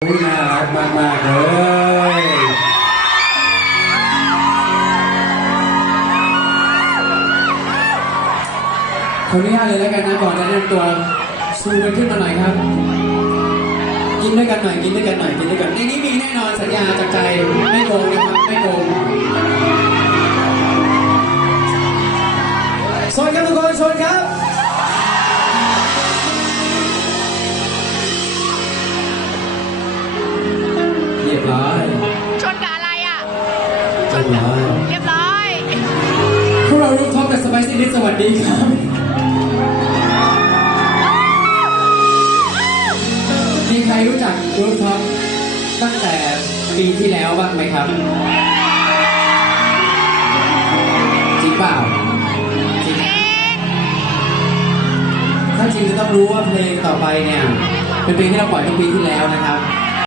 น่ารักมากมากเลยขออนุญาตเลยแล้วกันนะก่อนจะแนะนำตัวซูมกันขึ้นมาหน่อยครับ กินด้วยกันหน่อยกินด้วยกันหน่อยกินด้วยกันในนี้มีแน่นอนสัญญาจากใจไม่โกงนะครับไม่โกงสวัสดีครับทุกคนชนครับ เรียบร้อยพวกเรารูปท็อปกับสไปซี่นิดสวัสดีครับมีใครรู้จักรูปท็อปตั้งแต่ปีที่แล้วบ้างไหมครับ จริงเปล่าจริงถ้าจริงจะต้องรู้ว่าเพลงต่อไปเนี่ย เป็นเพลงที่เราปล่อยเมื่อปีที่แล้วนะครับ